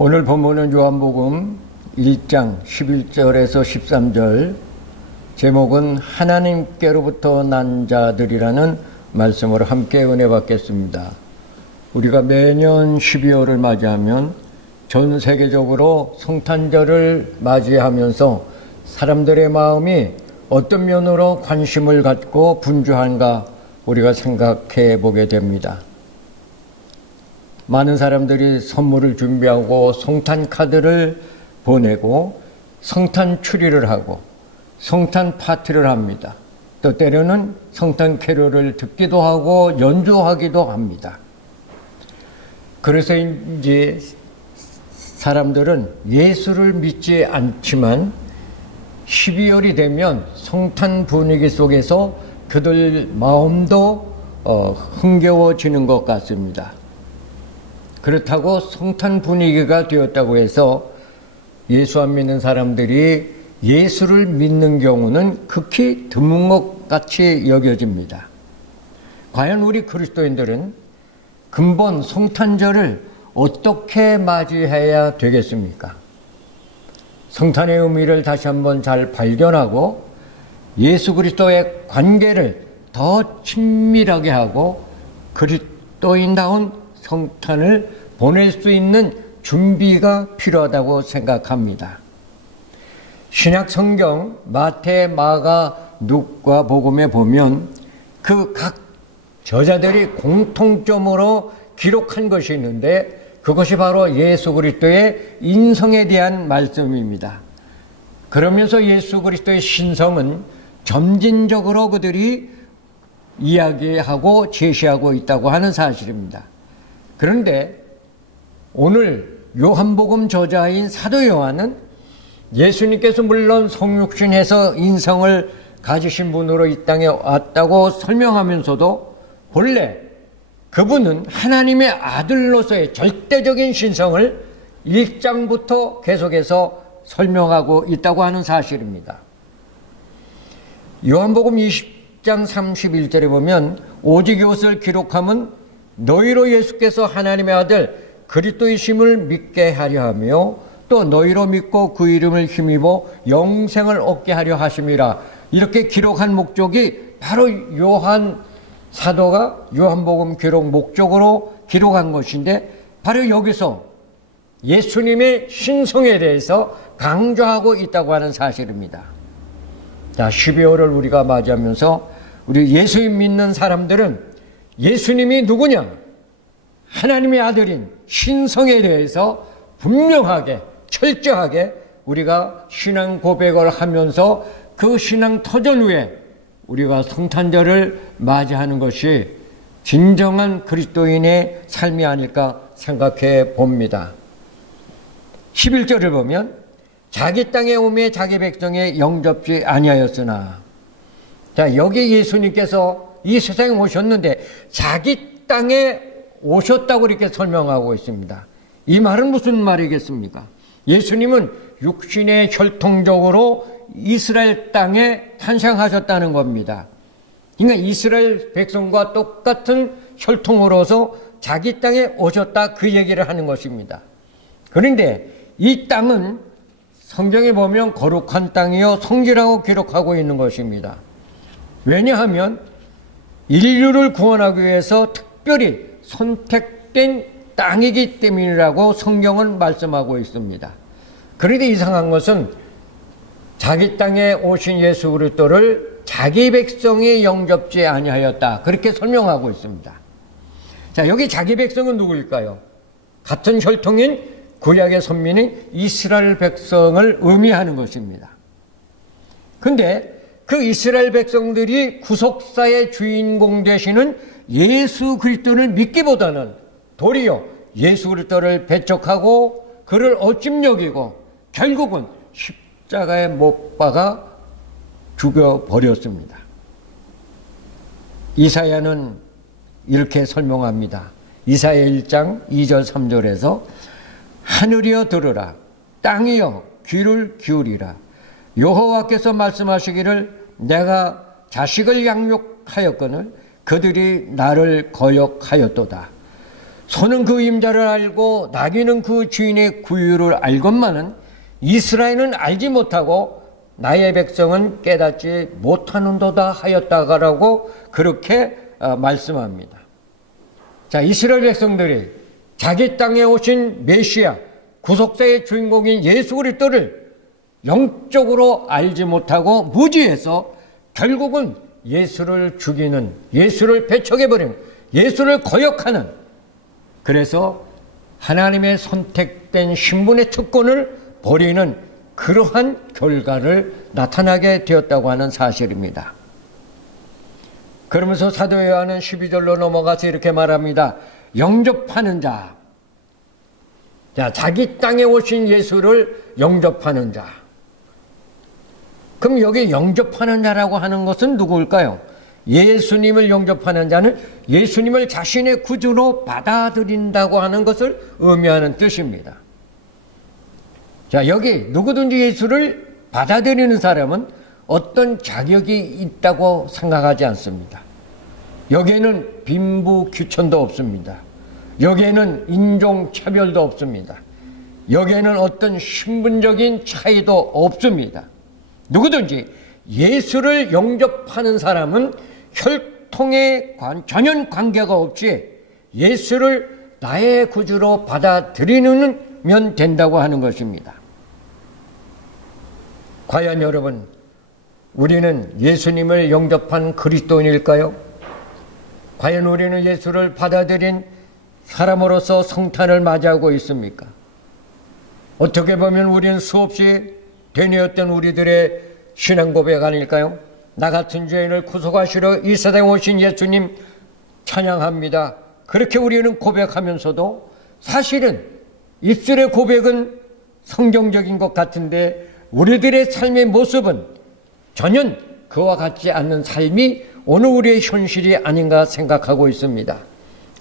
오늘 본문은 요한복음 1장 11절에서 13절, 제목은 하나님께로부터 난 자들이라는 말씀으로 함께 은혜 받겠습니다. 우리가 매년 12월을 맞이하면 전 세계적으로 성탄절을 맞이하면서 사람들의 마음이 어떤 면으로 관심을 갖고 분주한가 우리가 생각해 보게 됩니다. 많은 사람들이 선물을 준비하고 성탄 카드를 보내고 성탄 추리를 하고 성탄 파티를 합니다. 또 때로는 성탄 캐롤을 듣기도 하고 연주하기도 합니다. 그래서인지 사람들은 예수를 믿지 않지만 12월이 되면 성탄 분위기 속에서 그들 마음도 흥겨워지는 것 같습니다. 그렇다고 성탄 분위기가 되었다고 해서 예수 안 믿는 사람들이 예수를 믿는 경우는 극히 드문 것 같이 여겨집니다. 과연 우리 그리스도인들은 근본 성탄절을 어떻게 맞이해야 되겠습니까? 성탄의 의미를 다시 한번 잘 발견하고 예수 그리스도의 관계를 더 친밀하게 하고 그리스도인다운 성탄을 보낼 수 있는 준비가 필요하다고 생각합니다. 신약 성경 마태, 마가, 룩과 복음에 보면 그 각 저자들이 공통점으로 기록한 것이 있는데 그것이 바로 예수 그리스도의 인성에 대한 말씀입니다. 그러면서 예수 그리스도의 신성은 점진적으로 그들이 이야기하고 제시하고 있다고 하는 사실입니다. 그런데 오늘 요한복음 저자인 사도 요한은 예수님께서 물론 성육신해서 인성을 가지신 분으로 이 땅에 왔다고 설명하면서도 본래 그분은 하나님의 아들로서의 절대적인 신성을 1장부터 계속해서 설명하고 있다고 하는 사실입니다. 요한복음 20장 31절에 보면 오직 이것을 기록함은 너희로 예수께서 하나님의 아들 그리스도이심을 믿게 하려 하며 또 너희로 믿고 그 이름을 힘입어 영생을 얻게 하려 하심이라. 이렇게 기록한 목적이 바로 요한 사도가 요한복음 기록 목적으로 기록한 것인데 바로 여기서 예수님의 신성에 대해서 강조하고 있다고 하는 사실입니다. 자, 12월을 우리가 맞이하면서 우리 예수님 믿는 사람들은 예수님이 누구냐? 하나님의 아들인 신성에 대해서 분명하게 철저하게 우리가 신앙 고백을 하면서 그 신앙 터전 위에 우리가 성탄절을 맞이하는 것이 진정한 그리스도인의 삶이 아닐까 생각해 봅니다. 11절을 보면 자기 땅에 오매 자기 백성에 영접지 아니하였으나, 자, 여기 예수님께서 이 세상에 오셨는데 자기 땅에 오셨다고 이렇게 설명하고 있습니다. 이 말은 무슨 말이겠습니까? 예수님은 육신의 혈통적으로 이스라엘 땅에 탄생하셨다는 겁니다. 그러니까 이스라엘 백성과 똑같은 혈통으로서 자기 땅에 오셨다 그 얘기를 하는 것입니다. 그런데 이 땅은 성경에 보면 거룩한 땅이요 성지라고 기록하고 있는 것입니다. 왜냐하면 인류를 구원하기 위해서 특별히 선택된 땅이기 때문이라고 성경은 말씀하고 있습니다. 그런데 이상한 것은 자기 땅에 오신 예수 그리스도를 자기 백성이 영접지 아니하였다 그렇게 설명하고 있습니다. 자, 여기 자기 백성은 누구일까요? 같은 혈통인 구약의 선민인 이스라엘 백성을 의미하는 것입니다. 그런데 그 이스라엘 백성들이 구속사의 주인공 되시는 예수 그리스도를 믿기보다는 도리어 예수 그리스도를 배척하고 그를 어찜여기고 결국은 십자가에 못 박아 죽여버렸습니다. 이사야는 이렇게 설명합니다. 이사야 1장 2절 3절에서 하늘이여 들으라, 땅이여 귀를 기울이라. 여호와께서 말씀하시기를 내가 자식을 양육하였거늘 그들이 나를 거역하였도다. 소는 그 임자를 알고 나귀는 그 주인의 구유를 알건만은 이스라엘은 알지 못하고 나의 백성은 깨닫지 못하는도다 하였다라고 그렇게 말씀합니다. 자, 이스라엘 백성들이 자기 땅에 오신 메시아, 구속자의 주인공인 예수 그리스도를 영적으로 알지 못하고 무지해서 결국은 예수를 죽이는, 예수를 배척해버리는, 예수를 거역하는, 그래서 하나님의 선택된 신분의 특권을 버리는 그러한 결과를 나타나게 되었다고 하는 사실입니다. 그러면서 사도 요한은 12절로 넘어가서 이렇게 말합니다. 영접하는 자. 자, 자기 땅에 오신 예수를 영접하는 자. 그럼 여기 영접하는 자라고 하는 것은 누구일까요? 예수님을 영접하는 자는 예수님을 자신의 구주로 받아들인다고 하는 것을 의미하는 뜻입니다. 자, 여기 누구든지 예수를 받아들이는 사람은 어떤 자격이 있다고 생각하지 않습니다. 여기에는 빈부귀천도 없습니다. 여기에는 인종차별도 없습니다. 여기에는 어떤 신분적인 차이도 없습니다. 누구든지 예수를 영접하는 사람은 혈통에 전혀 관계가 없이 예수를 나의 구주로 받아들이면 된다고 하는 것입니다. 과연 여러분, 우리는 예수님을 영접한 그리스도인일까요? 과연 우리는 예수를 받아들인 사람으로서 성탄을 맞이하고 있습니까? 어떻게 보면 우리는 수없이 되뇌었던 우리들의 신앙 고백 아닐까요? 나 같은 죄인을 구속하시러 이 세상에 오신 예수님 찬양합니다. 그렇게 우리는 고백하면서도 사실은 입술의 고백은 성경적인 것 같은데 우리들의 삶의 모습은 전혀 그와 같지 않는 삶이 오늘 우리의 현실이 아닌가 생각하고 있습니다.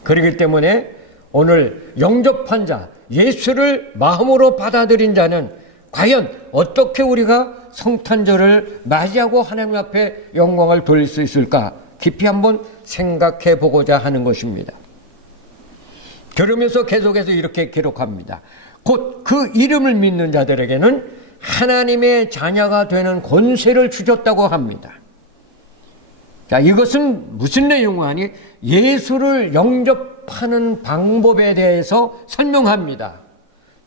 그렇기 때문에 오늘 영접한 자, 예수를 마음으로 받아들인 자는 과연 어떻게 우리가 성탄절을 맞이하고 하나님 앞에 영광을 돌릴 수 있을까 깊이 한번 생각해 보고자 하는 것입니다. 그러면서 계속해서 이렇게 기록합니다. 곧 그 이름을 믿는 자들에게는 하나님의 자녀가 되는 권세를 주셨다고 합니다. 자, 이것은 무슨 내용이니? 예수를 영접하는 방법에 대해서 설명합니다.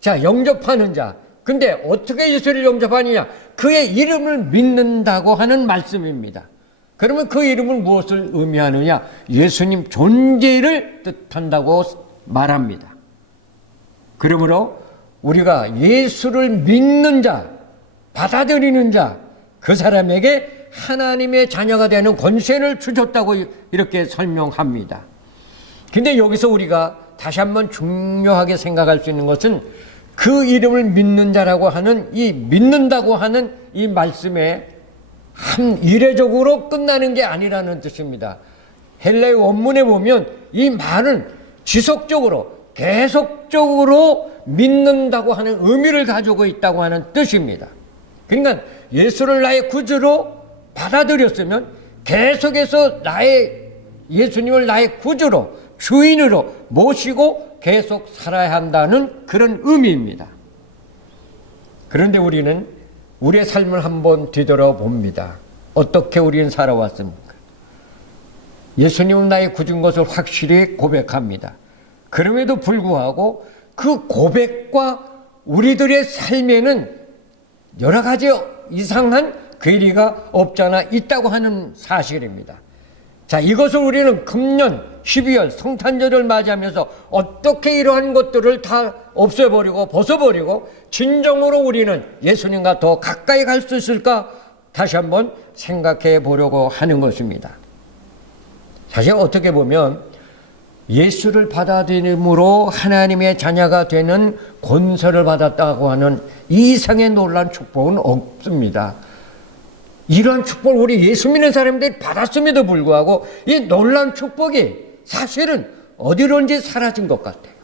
자, 영접하는 자. 근데 어떻게 예수를 영접하느냐? 그의 이름을 믿는다고 하는 말씀입니다. 그러면 그 이름은 무엇을 의미하느냐? 예수님 존재를 뜻한다고 말합니다. 그러므로 우리가 예수를 믿는 자, 받아들이는 자, 그 사람에게 하나님의 자녀가 되는 권세를 주셨다고 이렇게 설명합니다. 근데 여기서 우리가 다시 한번 중요하게 생각할 수 있는 것은 그 이름을 믿는 자라고 하는 이 믿는다고 하는 이 말씀에 한 이례적으로 끝나는 게 아니라는 뜻입니다. 헬라의 원문에 보면 이 말은 지속적으로 계속적으로 믿는다고 하는 의미를 가지고 있다고 하는 뜻입니다. 그러니까 예수를 나의 구주로 받아들였으면 계속해서 예수님을 나의 구주로, 주인으로 모시고 계속 살아야 한다는 그런 의미입니다. 그런데 우리는 우리의 삶을 한번 뒤돌아봅니다. 어떻게 우리는 살아왔습니까? 예수님은 나의 구주인 것을 확실히 고백합니다. 그럼에도 불구하고 그 고백과 우리들의 삶에는 여러 가지 이상한 괴리가 없잖아 있다고 하는 사실입니다. 자, 이것을 우리는 금년 12월 성탄절을 맞이하면서 어떻게 이러한 것들을 다 없애버리고 벗어버리고 진정으로 우리는 예수님과 더 가까이 갈 수 있을까 다시 한번 생각해 보려고 하는 것입니다. 사실 어떻게 보면 예수를 받아들임으로 하나님의 자녀가 되는 권세를 받았다고 하는 이 이상의 놀라운 축복은 없습니다. 이러한 축복을 우리 예수 믿는 사람들이 받았음에도 불구하고 이 놀라운 축복이 사실은 어디론지 사라진 것 같아요.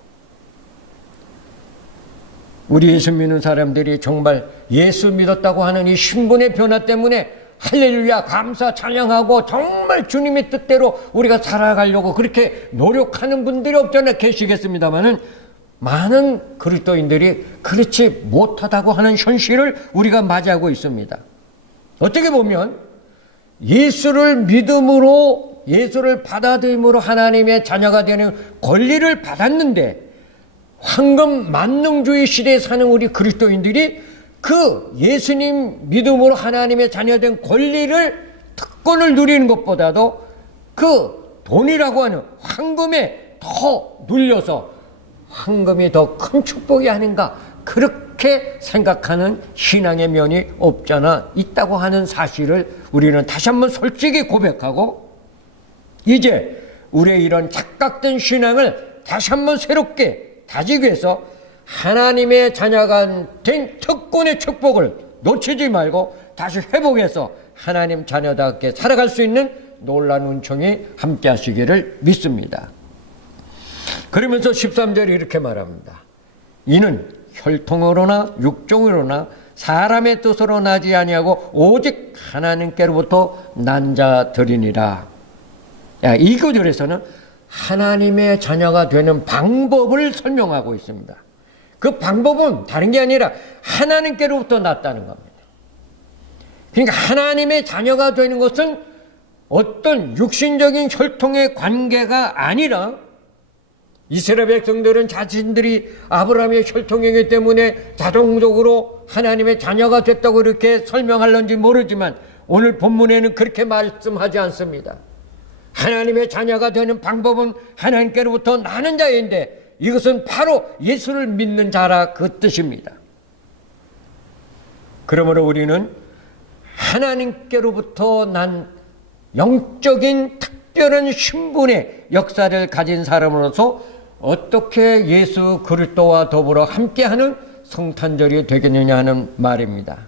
우리 예수 믿는 사람들이 정말 예수 믿었다고 하는 이 신분의 변화 때문에 할렐루야 감사 찬양하고 정말 주님의 뜻대로 우리가 살아가려고 그렇게 노력하는 분들이 없잖아 계시겠습니다만은 많은 그리스도인들이 그렇지 못하다고 하는 현실을 우리가 맞이하고 있습니다. 어떻게 보면 예수를 믿음으로 예수를 받아들임으로 하나님의 자녀가 되는 권리를 받았는데 황금 만능주의 시대에 사는 우리 그리스도인들이 그 예수님 믿음으로 하나님의 자녀된 권리를 특권을 누리는 것보다도 그 돈이라고 하는 황금에 더 눌려서 황금이 더 큰 축복이 아닌가 그렇게 생각하는 신앙의 면이 없잖아 있다고 하는 사실을 우리는 다시 한번 솔직히 고백하고 이제 우리의 이런 착각된 신앙을 다시 한번 새롭게 다지기 위해서 하나님의 자녀가 된 특권의 축복을 놓치지 말고 다시 회복해서 하나님 자녀답게 살아갈 수 있는 놀라운 은총이 함께 하시기를 믿습니다. 그러면서 13절에 이렇게 말합니다. 이는 혈통으로나 육종으로나 사람의 뜻으로 나지 아니하고 오직 하나님께로부터 난 자들이니라. 이 구절에서는 하나님의 자녀가 되는 방법을 설명하고 있습니다. 그 방법은 다른 게 아니라 하나님께로부터 났다는 겁니다. 그러니까 하나님의 자녀가 되는 것은 어떤 육신적인 혈통의 관계가 아니라 이스라엘 백성들은 자신들이 아브라함의 혈통이기 때문에 자동적으로 하나님의 자녀가 됐다고 이렇게 설명할런지 모르지만 오늘 본문에는 그렇게 말씀하지 않습니다. 하나님의 자녀가 되는 방법은 하나님께로부터 나는 자인데 이것은 바로 예수를 믿는 자라 그 뜻입니다. 그러므로 우리는 하나님께로부터 난 영적인 특별한 신분의 역사를 가진 사람으로서 어떻게 예수 그리스도와 더불어 함께하는 성탄절이 되겠느냐 하는 말입니다.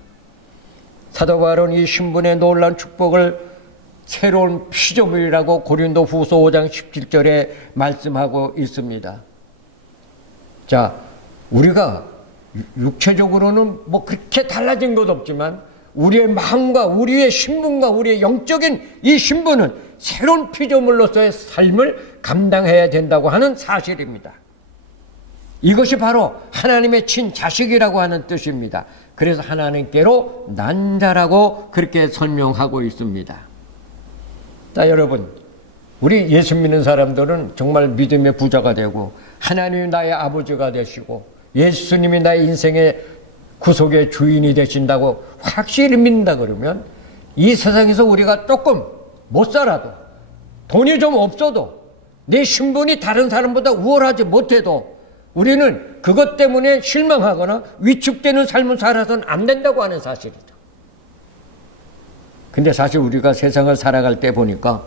사도 바울은 이 신분의 놀라운 축복을 새로운 피조물이라고 고린도 후서 5장 17절에 말씀하고 있습니다. 자, 우리가 육체적으로는 뭐 그렇게 달라진 것 없지만 우리의 마음과 우리의 신분과 우리의 영적인 이 신분은 새로운 피조물로서의 삶을 감당해야 된다고 하는 사실입니다. 이것이 바로 하나님의 친자식이라고 하는 뜻입니다. 그래서 하나님께로 난 자라고 그렇게 설명하고 있습니다. 자, 여러분, 우리 예수 믿는 사람들은 정말 믿음의 부자가 되고 하나님이 나의 아버지가 되시고 예수님이 나의 인생의 구속의 주인이 되신다고 확실히 믿는다 그러면 이 세상에서 우리가 조금 못 살아도 돈이 좀 없어도 내 신분이 다른 사람보다 우월하지 못해도 우리는 그것 때문에 실망하거나 위축되는 삶을 살아서는 안 된다고 하는 사실이죠. 근데 사실 우리가 세상을 살아갈 때 보니까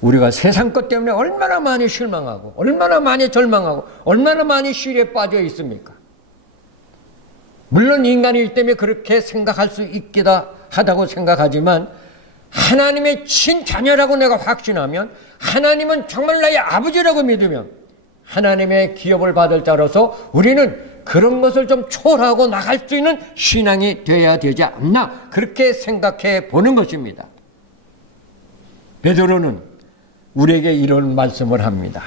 우리가 세상 것 때문에 얼마나 많이 실망하고 얼마나 많이 절망하고 얼마나 많이 시리에 빠져 있습니까? 물론 인간이기 때문에 그렇게 생각할 수 있기도 하다고 생각하지만 하나님의 친자녀라고 내가 확신하면 하나님은 정말 나의 아버지라고 믿으면 하나님의 기업을 받을 자로서 우리는 그런 것을 좀 초월하고 나갈 수 있는 신앙이 되어야 되지 않나 그렇게 생각해 보는 것입니다. 베드로는 우리에게 이런 말씀을 합니다.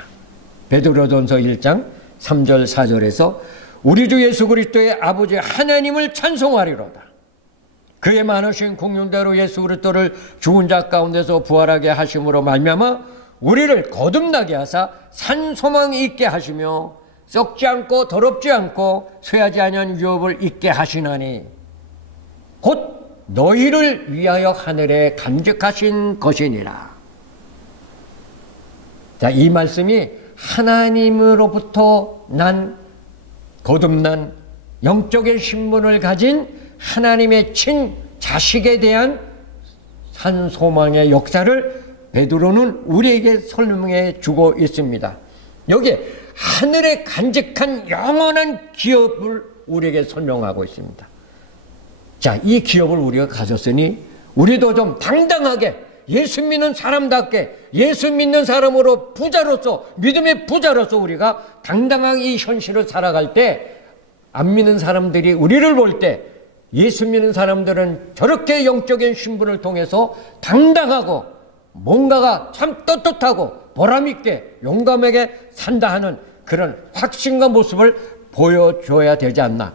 베드로전서 1장 3절 4절에서 우리 주 예수 그리스도의 아버지 하나님을 찬송하리로다. 그의 많으신 공륜대로 예수 그리스도를 죽은 자 가운데서 부활하게 하심으로 말미암아 우리를 거듭나게 하사 산 소망이 있게 하시며 썩지 않고 더럽지 않고 쇠하지 아니한 유업을 있게 하시나니 곧 너희를 위하여 하늘에 간직하신 것이니라. 자, 이 말씀이 하나님으로부터 난 거듭난 영적인 신분을 가진 하나님의 친자식에 대한 산 소망의 역사를 베드로는 우리에게 설명해 주고 있습니다. 여기에 하늘에 간직한 영원한 기업을 우리에게 설명하고 있습니다. 자, 이 기업을 우리가 가졌으니 우리도 좀 당당하게 예수 믿는 사람답게 예수 믿는 사람으로 부자로서 믿음의 부자로서 우리가 당당하게 이 현실을 살아갈 때 안 믿는 사람들이 우리를 볼 때 예수 믿는 사람들은 저렇게 영적인 신분을 통해서 당당하고 뭔가가 참 떳떳하고 보람있게 용감하게 산다 하는 그런 확신과 모습을 보여줘야 되지 않나.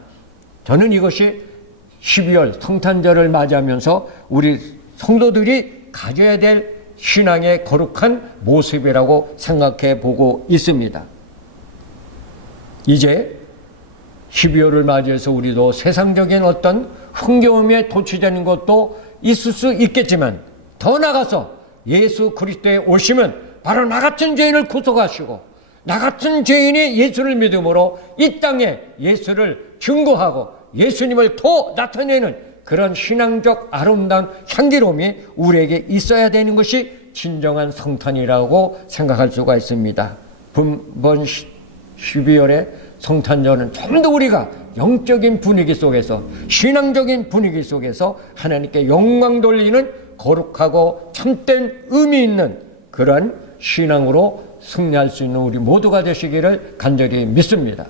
저는 이것이 12월 성탄절을 맞이하면서 우리 성도들이 가져야 될 신앙의 거룩한 모습이라고 생각해 보고 있습니다. 이제 12월을 맞이해서 우리도 세상적인 어떤 흥겨움에 도취되는 것도 있을 수 있겠지만 더 나아가서 예수 그리스도의 오심은 바로 나 같은 죄인을 구속하시고 나 같은 죄인이 예수를 믿음으로 이 땅에 예수를 증거하고 예수님을 더 나타내는 그런 신앙적 아름다운 향기로움이 우리에게 있어야 되는 것이 진정한 성탄이라고 생각할 수가 있습니다. 이번 12월에 성탄절은 좀 더 우리가 영적인 분위기 속에서 신앙적인 분위기 속에서 하나님께 영광 돌리는 거룩하고 참된 의미 있는 그런 신앙으로 승리할 수 있는 우리 모두가 되시기를 간절히 믿습니다.